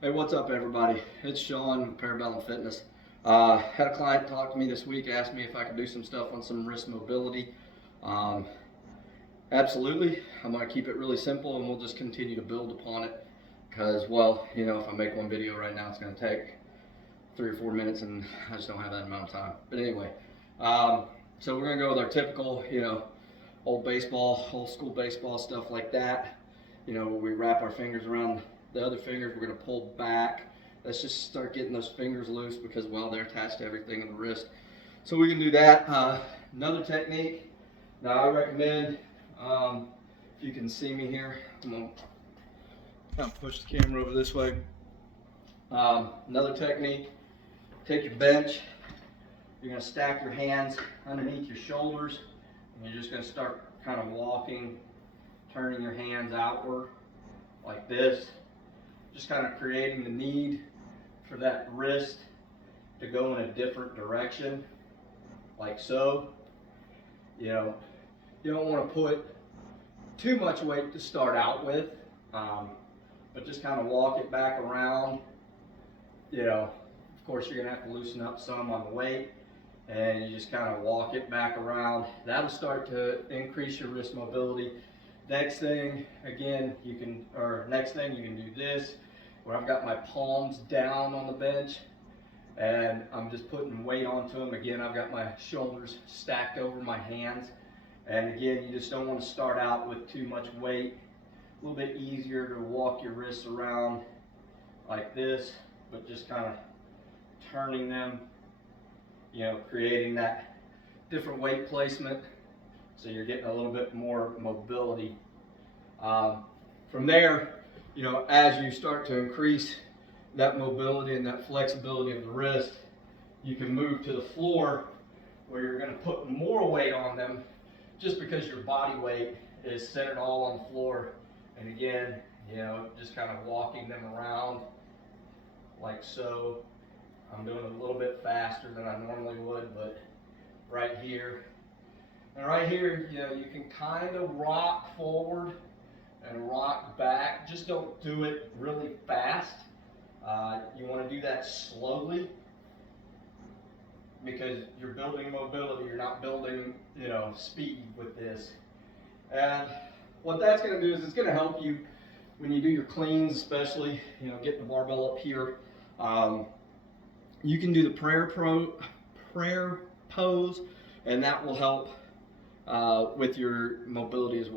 Hey, what's up, everybody? It's Sean with Parabellum Fitness. Had a client talk to me this week, asked me if I could do some stuff on some wrist mobility. Um, Absolutely. I'm going to keep it really simple and we'll just continue to build upon it because, well, if I make one video right now, it's going to take 3 or 4 minutes and I just don't have that amount of time. But anyway, um, so we're going to go with our typical, old school baseball stuff like that. Where we wrap our fingers around the other fingers, we're going to pull back. Let's just start getting those fingers loose because, well, they're attached to everything in the wrist. So we can do that. Another technique. Now I recommend, if you can see me here, I'm going to kind of push the camera over this way. Another technique, take your bench, you're going to stack your hands underneath your shoulders, and you're just going to start kind of walking, turning your hands outward like this, just kind of creating the need for that wrist to go in a different direction, like so. You don't want to put too much weight to start out with, but just kind of walk it back around. Of course, you're going to have to loosen up some on the weight, and you just kind of walk it back around. That'll start to increase your wrist mobility. Next thing you can do this, where I've got my palms down on the bench and I'm just putting weight onto them. Again, I've got my shoulders stacked over my hands. And again, you just don't want to start out with too much weight. A little bit easier to walk your wrists around like this, but just kind of turning them, creating that different weight placement. So you're getting a little bit more mobility. From there, as you start to increase that mobility and that flexibility of the wrist, you can move to the floor where you're going to put more weight on them just because your body weight is centered all on the floor. And again, just kind of walking them around like so. I'm doing it a little bit faster than I normally would, but right here. And right here, you can kind of rock forward and rock back. Just don't do it really fast. You want to do that slowly because you're building mobility. You're not building, speed with this. And what that's going to do is it's going to help you when you do your cleans, especially, getting the barbell up here. You can do the prayer pose, and that will help with your mobility as well.